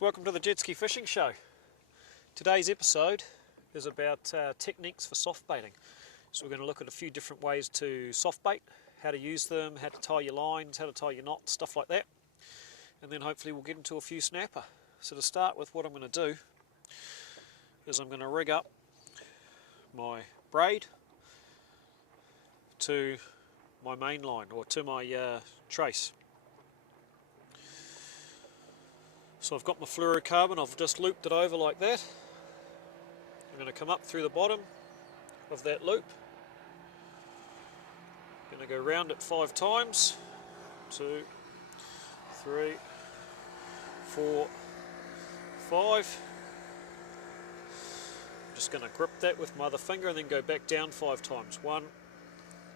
Welcome to the Jetski Fishing Show. Today's episode is about techniques for soft baiting. So we're going to look at a few different ways to soft bait, how to use them, how to tie your lines, how to tie your knots, stuff like that. And then hopefully we'll get into a few snapper. So to start with, what I'm going to do is I'm going to rig up my braid to my main line, or to my trace. So I've got my fluorocarbon, I've just looped it over like that. I'm going to come up through the bottom of that loop. I'm going to go round it 5 times. 2, 3, 4, 5. I'm just going to grip that with my other finger and then go back down 5 times. 1,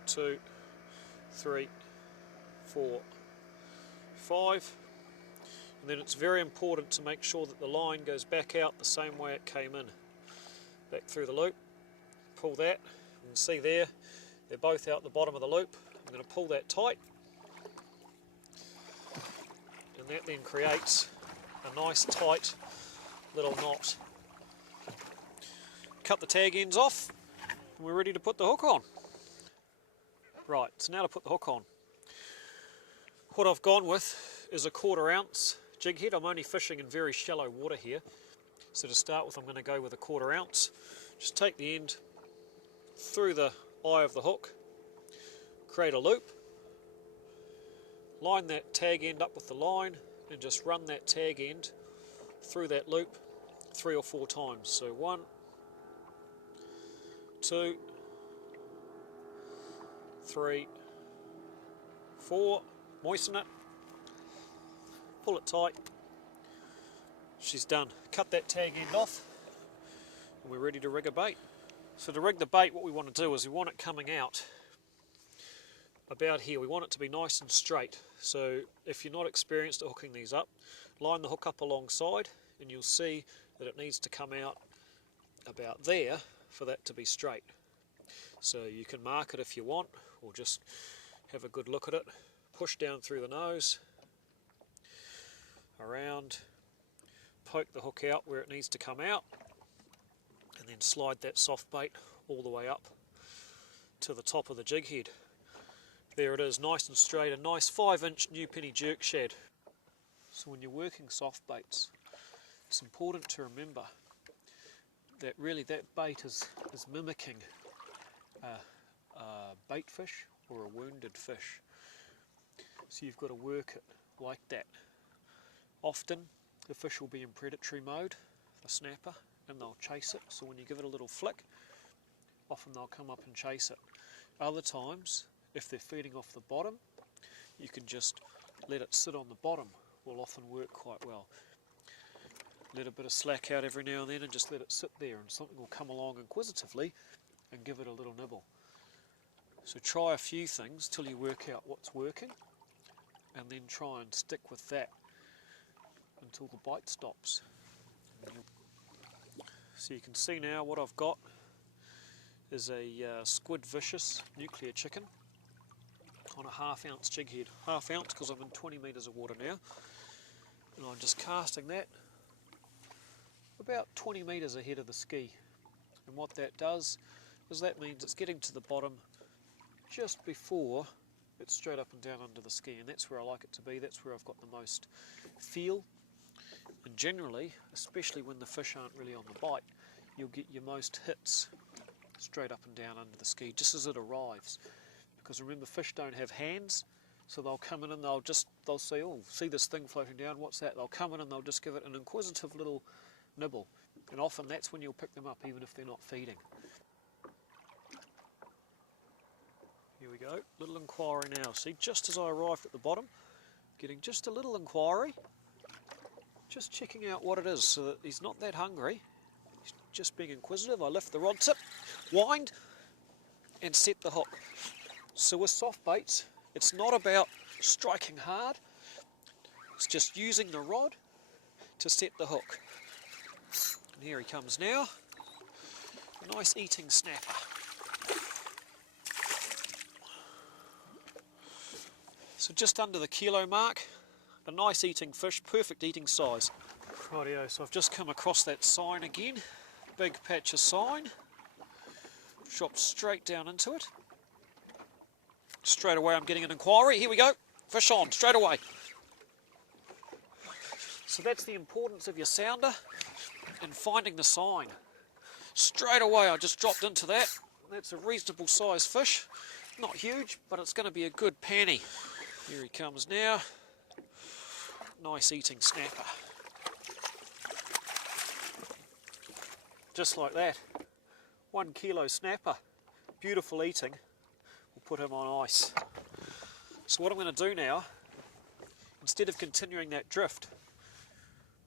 2, 3, 4, 5. And then it's very important to make sure that the line goes back out the same way it came in. Back through the loop, pull that, you can see there, they're both out the bottom of the loop. I'm going to pull that tight, and that then creates a nice tight little knot. Cut the tag ends off, and we're ready to put the hook on. Right, so now to put the hook on. What I've gone with is a 1/4 ounce jig head. I'm only fishing in very shallow water here, so to start with I'm going to go with a 1/4 ounce. Just take the end through the eye of the hook, create a loop, line that tag end up with the line, and just run that tag end through that loop 3 or 4 times. So 1, 2, 3, 4, moisten it, pull it tight, she's done. Cut that tag end off and we're ready to rig a bait. So to rig the bait, what we want to do is we want it coming out about here. We want it to be nice and straight. So if you're not experienced at hooking these up, line the hook up alongside and you'll see that it needs to come out about there for that to be straight. So you can mark it if you want, or just have a good look at it. Push down through the nose, around, poke the hook out where it needs to come out, and then slide that soft bait all the way up to the top of the jig head. There it is, nice and straight, a nice 5-inch new penny jerk shad. So when you're working soft baits, it's important to remember that really that bait is mimicking a bait fish or a wounded fish. So you've got to work it like that. Often the fish will be in predatory mode, the snapper, and they'll chase it. So when you give it a little flick, often they'll come up and chase it. Other times, if they're feeding off the bottom, you can just let it sit on the bottom, will often work quite well. Let a bit of slack out every now and then and just let it sit there, and something will come along inquisitively and give it a little nibble. So try a few things till you work out what's working, and then try and stick with that until the bite stops. So you can see now what I've got is a Squid Vicious nuclear chicken on a 1/2 ounce jig head. 1/2 ounce because I'm in 20 metres of water now, and I'm just casting that about 20 metres ahead of the ski. And what that does is that means it's getting to the bottom just before it's straight up and down under the ski, and that's where I like it to be. That's where I've got the most feel, and generally, especially when the fish aren't really on the bite, you'll get your most hits straight up and down under the ski just as it arrives. Because remember, fish don't have hands, so they'll come in and they'll say, oh, see this thing floating down, what's that? They'll come in and they'll just give it an inquisitive little nibble, and often that's when you'll pick them up even if they're not feeding. Here we go, little inquiry now. See, just as I arrived at the bottom, getting just a little inquiry, Just checking out what it is so that he's not that hungry. He's just being inquisitive. I lift the rod tip, wind, and set the hook. So with soft baits, it's not about striking hard. It's just using the rod to set the hook. And here he comes now. A nice eating snapper. So just under the kilo mark, a nice eating fish, perfect eating size. Rightio, so I've just come across that sign again. Big patch of sign. Dropped straight down into it. Straight away I'm getting an inquiry. Here we go. Fish on, straight away. So that's the importance of your sounder and finding the sign. Straight away I just dropped into that. That's a reasonable size fish. Not huge, but it's going to be a good panny. Here he comes now. Nice eating snapper. Just like that. 1 kilo snapper. Beautiful eating. We'll put him on ice. So what I'm going to do now, instead of continuing that drift,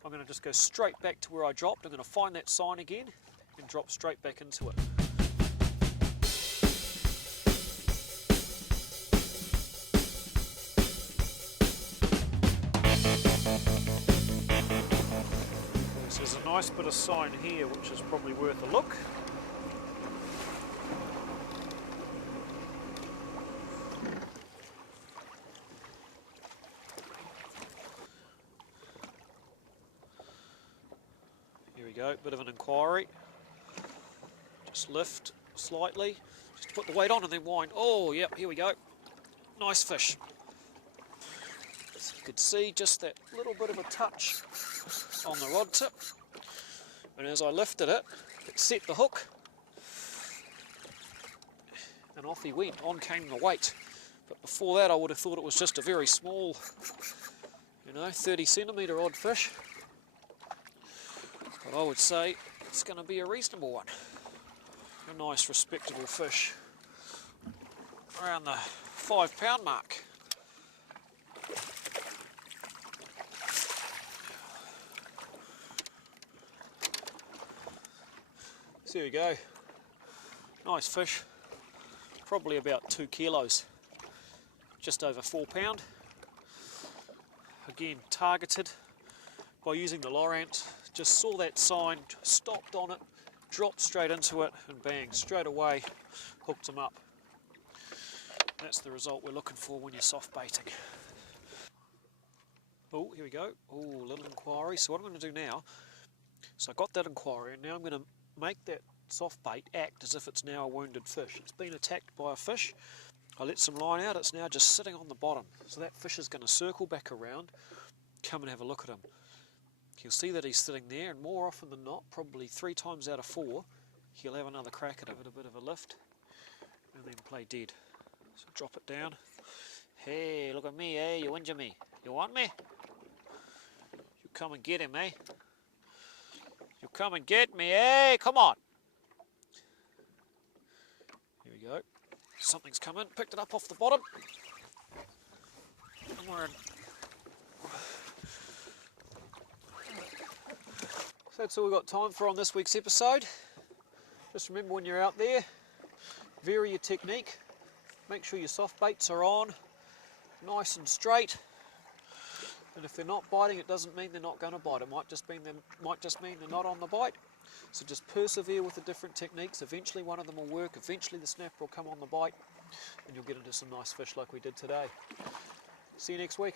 I'm going to just go straight back to where I dropped. I'm going to find that sign again and drop straight back into it. So there's a nice bit of sign here which is probably worth a look. Here we go, bit of an inquiry. Just lift slightly, just put the weight on and then wind. Oh, yep, here we go. Nice fish. So you could see just that little bit of a touch on the rod tip. And as I lifted it, it set the hook. And off he went, on came the weight. But before that I would have thought it was just a very small, 30 centimetre odd fish. But I would say it's going to be a reasonable one. A nice respectable fish. Around the 5 pound mark. So there we go. Nice fish. Probably about 2 kilos. Just over 4 pound. Again, targeted by using the Lorant. Just saw that sign, stopped on it, dropped straight into it, and bang, straight away hooked him up. That's the result we're looking for when you're soft baiting. Oh, here we go. Oh, little inquiry. So what I'm going to do now, so I got that inquiry, and now I'm going to make that soft bait act as if it's now a wounded fish. It's been attacked by a fish. I let some line out, it's now just sitting on the bottom. So that fish is going to circle back around, come and have a look at him. You'll see that he's sitting there, and more often than not, probably 3 times out of 4, he'll have another crack at it, a bit of a lift, and then play dead. So drop it down. Hey, look at me, eh? You injure me. You want me? You come and get him, eh? You come and get me, eh? Come on. Here we go. Something's come in, picked it up off the bottom. I'm wearing... So that's all we've got time for on this week's episode. Just remember when you're out there, vary your technique. Make sure your soft baits are on, nice and straight. And if they're not biting, it doesn't mean they're not going to bite. It might just mean they're not on the bite. So just persevere with the different techniques. Eventually one of them will work. Eventually the snapper will come on the bite, and you'll get into some nice fish like we did today. See you next week.